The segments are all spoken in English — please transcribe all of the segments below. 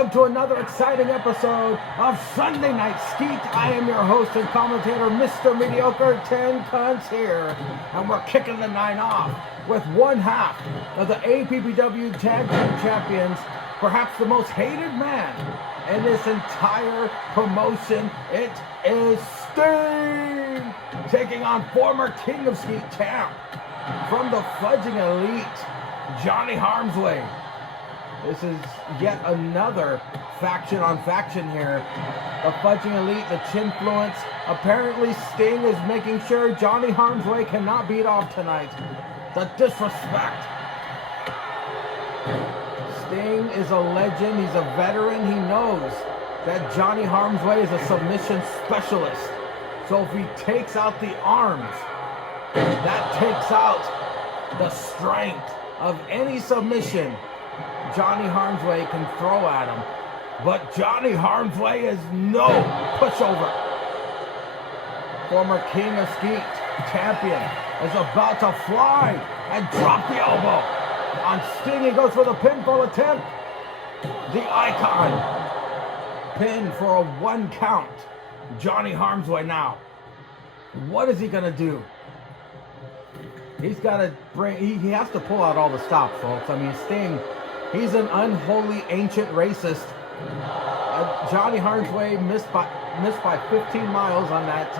welcome to another exciting episode of Sunday Night Skeet. I am your host and commentator, Mr. Mediocre, 10 Cunts here. And we're kicking the night off with one half of the APPW Tag Team Champions, perhaps the most hated man in this entire promotion. It is Sting, taking on former King of Skeet champ from the Fudging Elite, Johnny Harmsway. This is yet another faction on faction here. The Fudging Elite, the Chinfluence. Apparently Sting is making sure Johnny Harmsway cannot beat off tonight. The disrespect. Sting is a legend. He's a veteran. He knows that Johnny Harmsway is a submission specialist. So if he takes out the arms, that takes out the strength of any submission Johnny Harmsway can throw at him. But Johnny Harmsway is no pushover. Former King of Skeet champion is about to fly and drop the elbow on Sting. He goes for the pinfall attempt. The Icon pin for a 1 count. Johnny Harmsway now. What is he gonna do? He's got to bring. He has to pull out all the stops, folks. I mean, Sting. He's an unholy ancient racist. Johnny Harmsway missed by 15 miles on that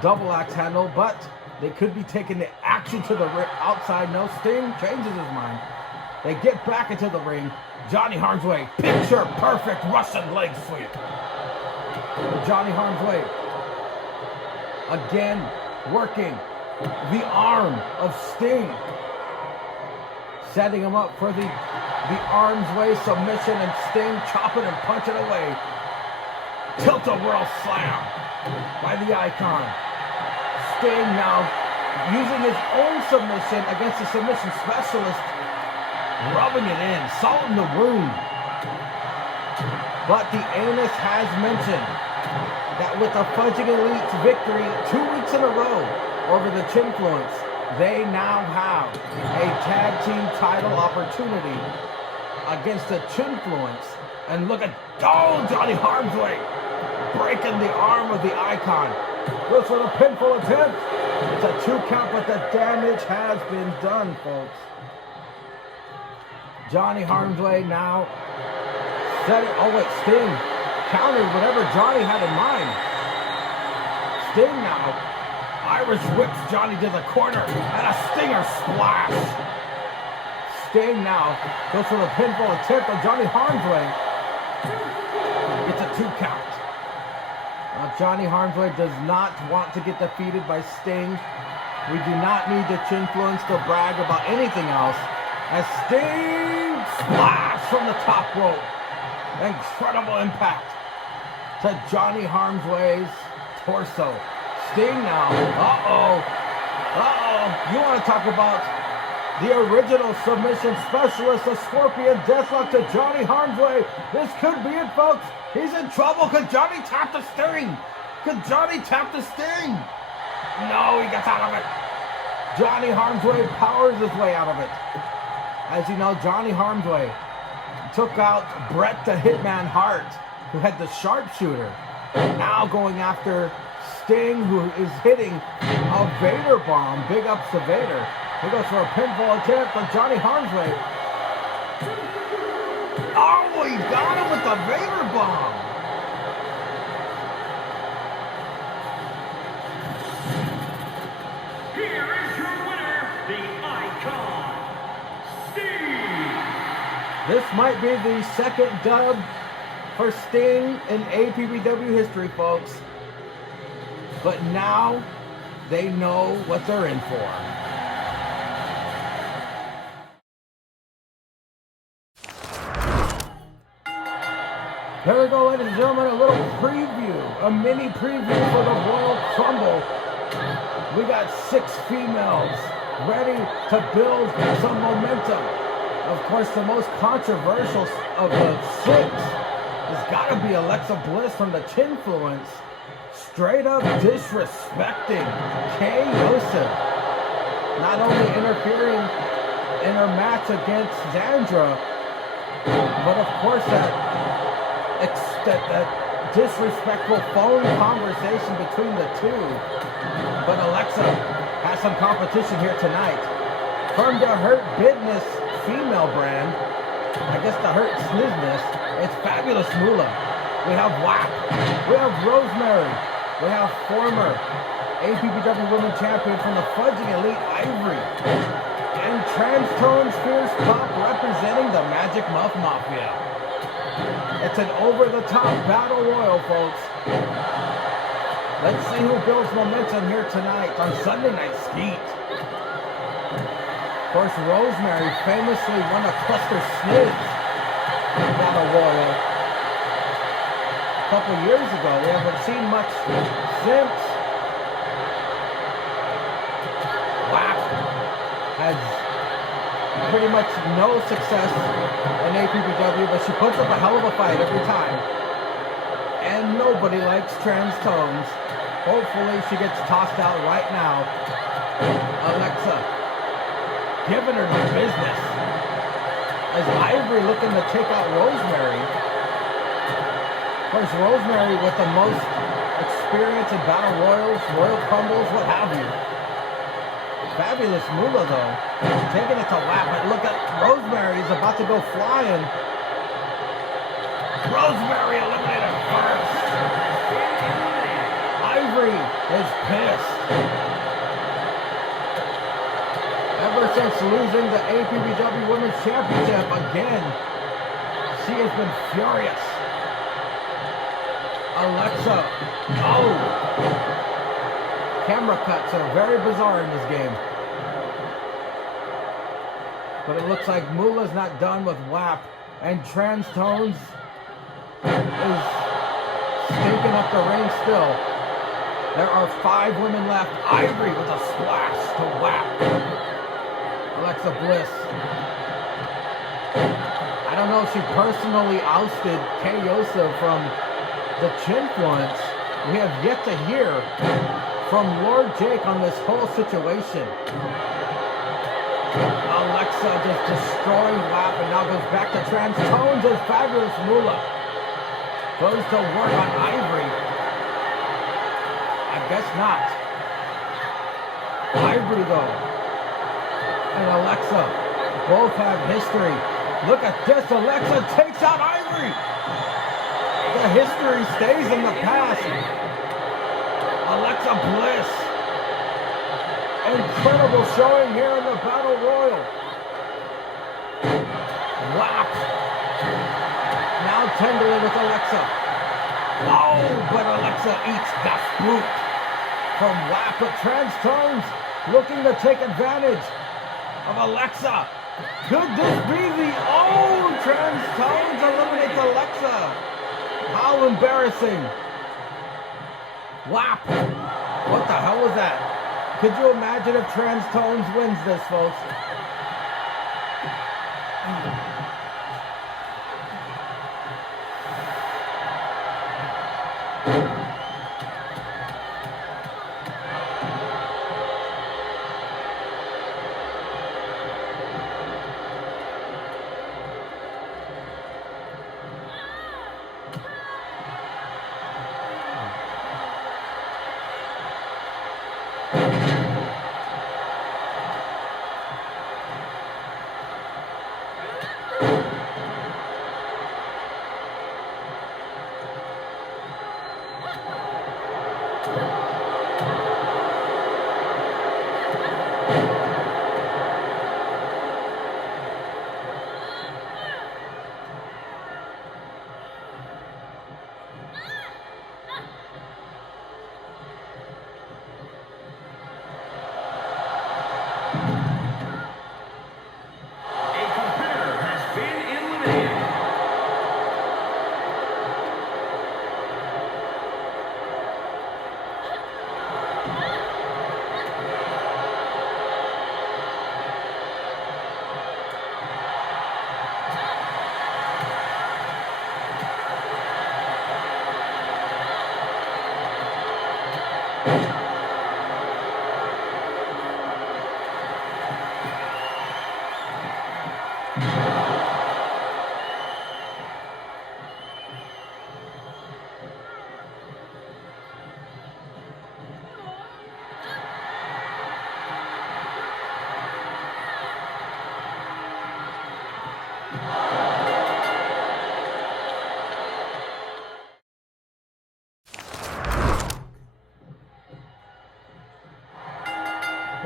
double axe handle, but they could be taking the action to the outside. No, Sting changes his mind. They get back into the ring. Johnny Harmsway, picture perfect Russian leg sweep. Johnny Harmsway again working the arm of Sting, setting him up for the Armsway submission, and Sting chopping and punching away. Tilt-a-whirl slam by the Icon. Sting now using his own submission against the submission specialist, rubbing it in, salt in the wound. But the Anus has mentioned that with the Fudging Elite's victory 2 weeks in a row over the Chinfluence, they now have a tag team title opportunity against the Chinfluence. And look at, Johnny Harmsway breaking the arm of the Icon. Goes for the pinfall attempt. It's a 2 count, but the damage has been done, folks. Johnny Harmsway now setting, Sting countered whatever Johnny had in mind. Sting now Irish whips Johnny to the corner and a stinger splash. Sting now goes for the pinfall attempt on Johnny Harmsway. It's a 2 count. Johnny Harmsway does not want to get defeated by Sting. We do not need the Chinfluence to brag about anything else. As Sting splash from the top rope. Incredible impact to Johnny Harmsway's torso. Sting now. You want to talk about the original submission specialist, the Scorpion Deathlock to Johnny Harmsway. This could be it, folks. He's in trouble. Could Johnny tap the Sting? Could Johnny tap the Sting? No, he gets out of it. Johnny Harmsway powers his way out of it. As you know, Johnny Harmsway took out Bret the Hitman Hart, who had the sharpshooter. Now going after Sting, who is hitting a Vader bomb. Big ups to Vader. He goes for a pinfall attempt on Johnny Harmsway. Oh, he got him with the Vader bomb. Here is your winner, the Icon, Sting. This might be the second dub for Sting in APPW history, folks. But now they know what they're in for. There we go, ladies and gentlemen, a little preview, a mini preview for the Royal Rumble. We got 6 females ready to build some momentum. Of course, the most controversial of the 6 has got to be Alexa Bliss from the Chinfluence. Straight up disrespecting Kay Yosef. Not only interfering in her match against Xandra, but of course that disrespectful phone conversation between the two. But Alexa has some competition here tonight. From the Hurt Business female brand, I guess the Hurt Snizness, it's Fabulous Moolah. We have WAP. We have Rosemary. We have former APPW Women Champion from the Fudging Elite, Ivory. And Trans Tones Fierce Pop representing the Magic Muff Mafia. It's an over-the-top battle royal, folks. Let's see who builds momentum here tonight on Sunday Night Skeet. Of course, Rosemary famously won a Cluster Sniz battle royal a couple years ago. We haven't seen much since. WAP has pretty much no success in APPW, but she puts up a hell of a fight every time. And nobody likes Trans Tones. Hopefully she gets tossed out right now. Alexa giving her the business. As Ivory looking to take out Rosemary. Of course, Rosemary with the most experience in battle royals, royal crumbles, what have you. Fabulous Moolah, though, taking it to WAP. But look at Rosemary is about to go flying. Rosemary eliminated first. Ivory is pissed. Ever since losing the APPW Women's Championship again, she has been furious. Alexa, oh! Camera cuts are very bizarre in this game. But it looks like Moolah's not done with WAP, and Trans Tones is stinking up the ring still. There are 5 women left. Ivory with a splash to WAP. Alexa Bliss. I don't know if she personally ousted Kay Yosa from the Chin once. We have yet to hear from Lord Jake on this whole situation. Alexa just destroying WAP and now goes back to Trans Tones as Fabulous Moolah goes to work on Ivory. I guess not. Ivory though and Alexa both have history. Look at this, Alexa takes out Ivory. The history stays in the past. Alexa Bliss. Incredible showing here in the Battle Royal. WAP. Now tangling with Alexa. Oh, but Alexa eats that boot from WAP. But Trans Tones looking to take advantage of Alexa. Could this be the Trans Tones eliminates Alexa? How embarrassing. WAP. What the hell was that? Could you imagine if Trans Tones wins this, folks?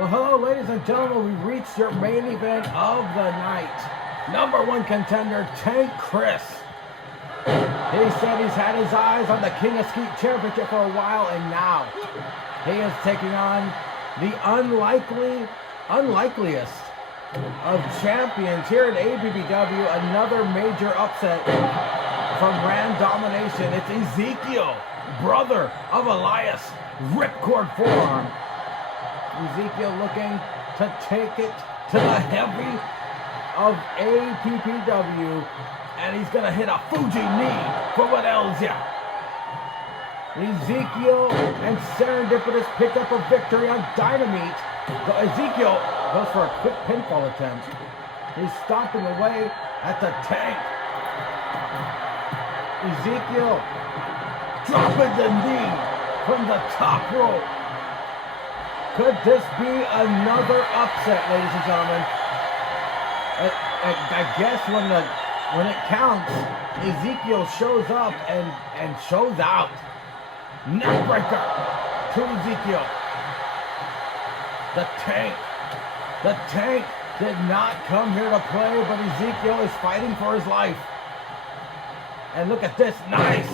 Well, hello, ladies and gentlemen. We've reached your main event of the night. Number one contender, Tankchris. He said he's had his eyes on the King of Skeet Championship for a while, and now he is taking on the unlikeliest of champions here at ABBW. Another major upset from Rand Domination. It's Ezekiel, brother of Elias, ripcord forearm. Ezekiel looking to take it to the heavy of APPW, and he's going to hit a Fuji knee for what else, yeah. Ezekiel and Serendipitous picked up a victory on Dynamite. Ezekiel goes for a quick pinfall attempt. He's stomping away at the Tank. Ezekiel dropping the knee from the top rope. Could this be another upset, ladies and gentlemen? I guess when it counts, Ezekiel shows up and shows out. Neckbreaker to Ezekiel. The Tank did not come here to play, but Ezekiel is fighting for his life. And look at this nice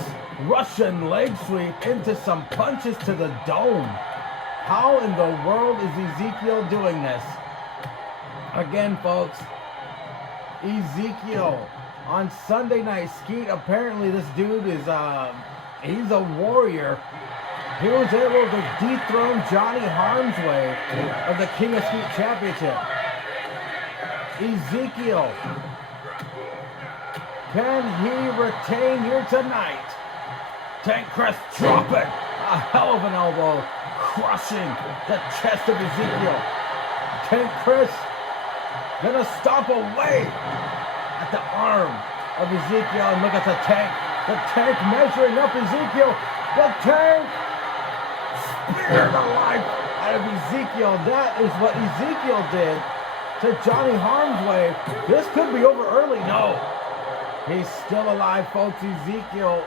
Russian leg sweep into some punches to the dome. How in the world is Ezekiel doing this? Again, folks, Ezekiel on Sunday night, Skeet, apparently this dude is, he's a warrior. He was able to dethrone Johnny Harmsway of the King of Skeet Championship. Ezekiel, can he retain here tonight? Tankchris dropping a hell of an elbow, crushing the chest of Ezekiel. Tankchris gonna stomp away at the arm of Ezekiel, and look at the Tank. The Tank measuring up Ezekiel. The Tank speared the life out of Ezekiel. That is what Ezekiel did to Johnny Harmsway. This could be over early. No, he's still alive, folks. Ezekiel,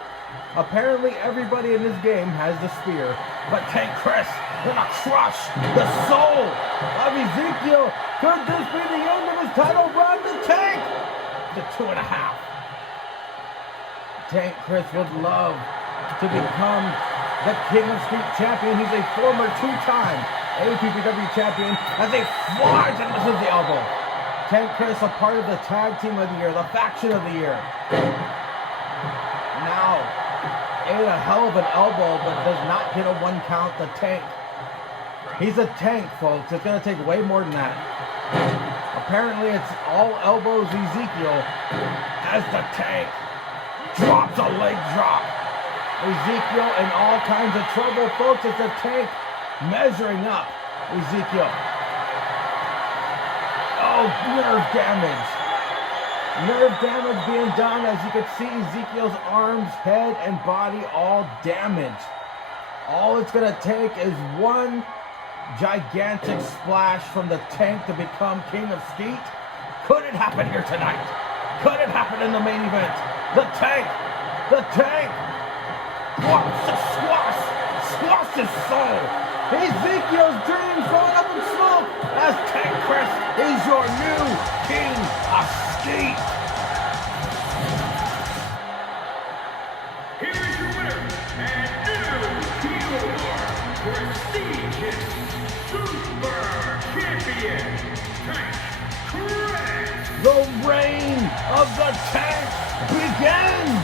apparently everybody in this game has the spear, but Tankchris gonna crush the soul of Ezekiel. Could this be the end of his title run? The Tank to 2.5. Tankchris would love to become the King of Skeet champion. He's a former two-time APPW champion as he flies and misses the elbow. Tankchris, a part of the tag team of the year, the faction of the year. Now, ate a hell of an elbow, but does not get a 1 count. The Tank. He's a tank, folks. It's going to take way more than that. Apparently, it's all elbows Ezekiel as the Tank drops a leg drop. Ezekiel in all kinds of trouble, folks, as the Tank measuring up Ezekiel. Oh, nerve damage. Nerve damage being done, as you can see Ezekiel's arms, head, and body all damaged. All it's going to take is one gigantic splash from the Tank to become King of Skeet. Could it happen here tonight? Could it happen in the main event? The Tank squash his soul. Ezekiel's dreams going up in smoke as Tankchris is your new King of Skeet. Here is your winner and new prestigious Super Champion, Tankchris. The reign of the Tank begins.